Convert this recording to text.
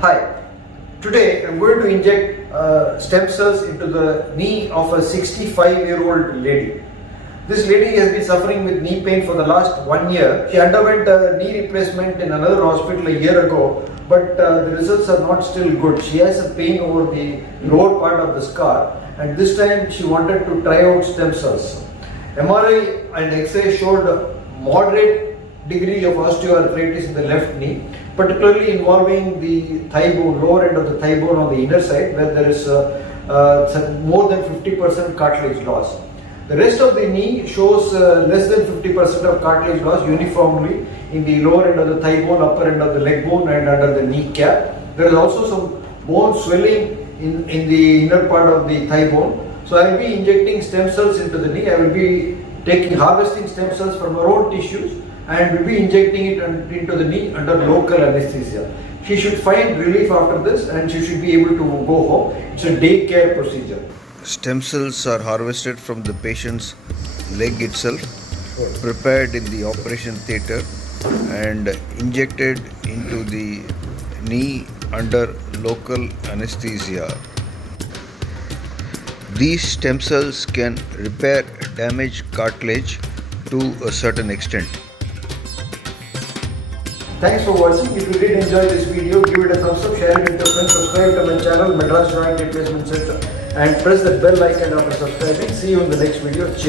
Hi, today I'm going to inject stem cells into the knee of a 65-year-old lady. This lady has been suffering with knee pain for the last 1 year. She underwent a knee replacement in another hospital a year ago, but the results are not still good. She has a pain over the lower part of the scar, and this time she wanted to try out stem cells. MRI and X-ray showed a moderate degree of osteoarthritis in the left knee, particularly involving the thigh bone, lower end of the thigh bone on the inner side, where there is more than 50% cartilage loss. The rest of the knee shows less than 50% of cartilage loss uniformly in the lower end of the thigh bone, upper end of the leg bone, and under the kneecap. There is also some bone swelling in the inner part of the thigh bone. So I will be injecting stem cells into the knee. I will be harvesting stem cells from her own tissues and will be injecting it into the knee under local anesthesia. She should find relief after this and she should be able to go home. It's a day care procedure. Stem cells are harvested from the patient's leg itself, prepared in the operation theatre and injected into the knee under local anesthesia. These stem cells can repair damaged cartilage to a certain extent. Thanks for watching. If you did enjoy this video, give it a thumbs up, share it with your friends, subscribe to my channel Madras Joint Replacement Center, and press the bell icon after subscribing. See you in the next video. Cheers.